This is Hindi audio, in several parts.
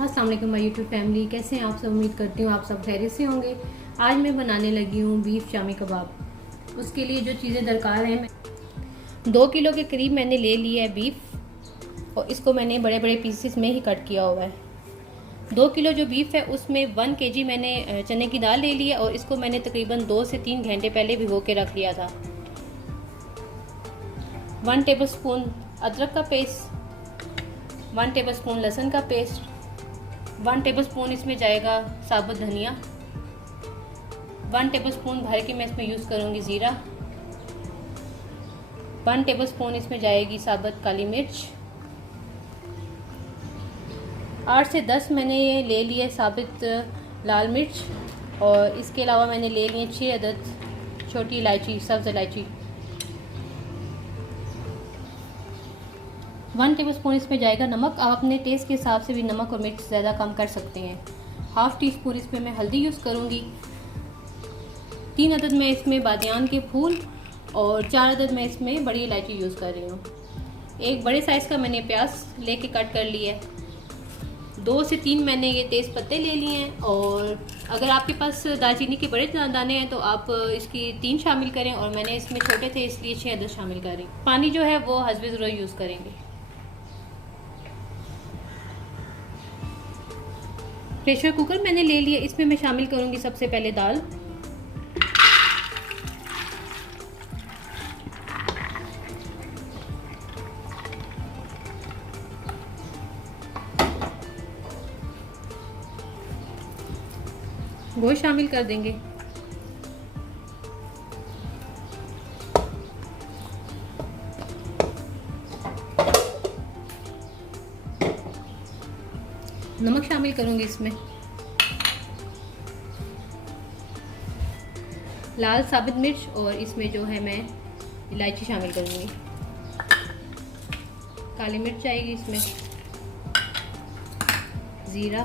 अस्सलाम वालेकुम माय यूट्यूब फैमिली, कैसे हैं आप सब। उम्मीद करती हूँ आप सब खैरियत से होंगे। आज मैं बनाने लगी हूँ बीफ शामी कबाब। उसके लिए जो चीज़ें दरकार हैं, 2 किलो के करीब मैंने ले लिया है बीफ और इसको मैंने बड़े बड़े पीसेस में ही कट किया हुआ है। 2 किलो जो बीफ है उसमें 1 kg मैंने चने की दाल ले ली है और इसको मैंने तकरीबन 2 से 3 घंटे पहले भिगो के रख लिया था। 1 टेबलस्पून अदरक का पेस्ट, 1 टेबलस्पून लहसुन का पेस्ट, 1 टेबलस्पून इसमें जाएगा साबुत धनिया, 1 टेबलस्पून भर के मैं इसमें यूज़ करूँगी ज़ीरा, 1 टेबलस्पून इसमें जाएगी साबुत काली मिर्च, 8 से 10 मैंने ये ले लिए साबुत लाल मिर्च और इसके अलावा मैंने ले लिए 6 अदद छोटी इलायची, सब्ज़ इलायची। 1 टेबलस्पून इसमें जाएगा नमक। आप अपने टेस्ट के हिसाब से भी नमक और मिर्च ज़्यादा कम कर सकते हैं। हाफ़ टी स्पून इसमें मैं हल्दी यूज़ करूँगी। 3 अदद मैं इसमें बादियान के फूल और 4 अदद मैं इसमें बड़ी इलायची यूज़ कर रही हूँ। एक बड़े साइज़ का मैंने प्याज लेके कट कर लिया है। 2 से 3 मैंने ये तेज़ पत्ते ले लिए हैं और अगर आपके पास दालचीनी के बड़े दाने हैं तो आप इसकी 3 शामिल करें और मैंने इसमें छोटे थे इसलिए 6 अदद शामिल करें। पानी जो है वो हस्बे ज़रूरत यूज़ करेंगे। प्रेशर कुकर मैंने ले लिया, इसमें मैं शामिल करूंगी सबसे पहले दाल। गोश्त शामिल कर देंगे। नमक शामिल करूंगी इसमें। लाल साबित मिर्च और इसमें जो है मैं इलायची शामिल करूंगी। काली मिर्च आएगी इसमें, ज़ीरा,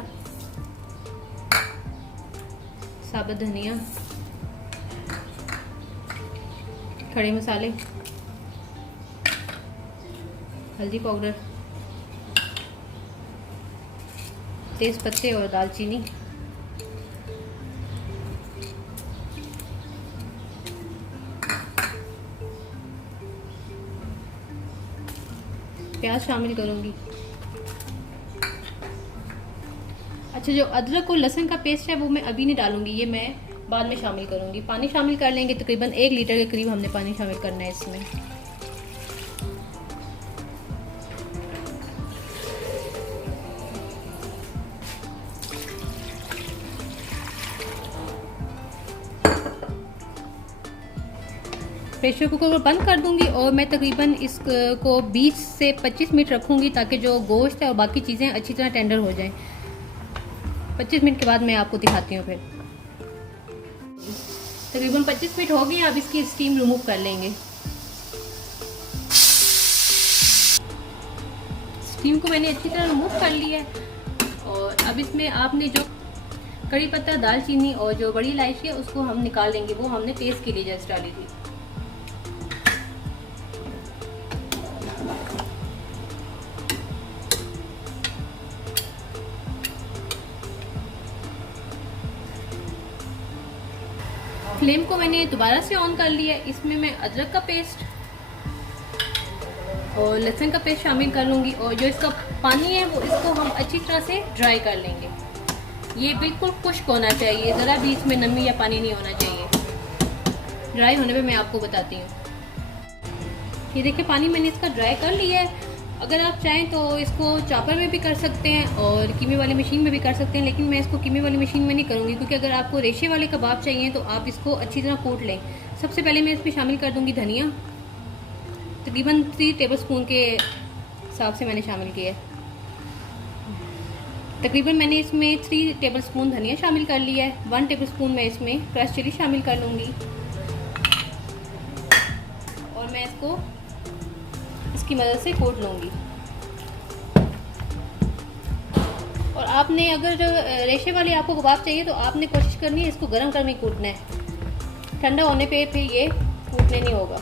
साबुत धनिया, खड़े मसाले, हल्दी पाउडर, तेज पत्ते और दालचीनी। प्याज शामिल करूंगी। अच्छा, जो अदरक और लहसुन का पेस्ट है वो मैं अभी नहीं डालूंगी, ये मैं बाद में शामिल करूंगी। पानी शामिल कर लेंगे, तकरीबन 1 लीटर के करीब हमने पानी शामिल करना है इसमें। प्रेशर कुकर को बंद कर दूंगी और मैं तकरीबन इसको 20 से 25 मिनट रखूंगी ताकि जो गोश्त है और बाकी चीज़ें अच्छी तरह टेंडर हो जाएं। 25 मिनट के बाद मैं आपको दिखाती हूँ। फिर तकरीबन 25 मिनट हो गए, अब इसकी स्टीम रिमूव कर लेंगे। स्टीम को मैंने अच्छी तरह रिमूव कर लिया है और अब इसमें आपने जो कड़ी पत्ता, दालचीनी और जो बड़ी इलायची है उसको हम निकाल लेंगे। वो हमने टेस्ट के लिए जस्ट डाली थी। फ्लेम को मैंने दोबारा से ऑन कर लिया। इसमें मैं अदरक का पेस्ट और लहसुन का पेस्ट शामिल कर लूँगी और जो इसका पानी है वो इसको हम अच्छी तरह से ड्राई कर लेंगे। ये बिल्कुल खुश्क होना चाहिए, ज़रा भी इसमें नमी या पानी नहीं होना चाहिए। ड्राई होने पे मैं आपको बताती हूँ। ये देखिए, पानी मैंने इसका ड्राई कर लिया है। अगर आप चाहें तो इसको चॉपर में भी कर सकते हैं और कीमे वाली मशीन में भी कर सकते हैं, लेकिन मैं इसको कीमे वाली मशीन में नहीं करूँगी क्योंकि अगर आपको रेशे वाले कबाब चाहिए तो आप इसको अच्छी तरह कूट लें। सबसे पहले मैं इसमें शामिल कर दूँगी धनिया। तकरीबन 3 टेबलस्पून के हिसाब से मैंने शामिल किया है। तकरीबन मैंने इसमें 3 टेबलस्पून धनिया शामिल कर लिया है। 1 टेबलस्पून मैं इसमें क्रश चिली शामिल कर लूँगी और मैं इसको इसकी मदद से कूट लूँगी। और आपने अगर रेशे वाले आपको कबाब चाहिए तो आपने कोशिश करनी है इसको गर्म गर्म ही कूटना है, ठंडा होने पे फिर ये कूटने नहीं होगा।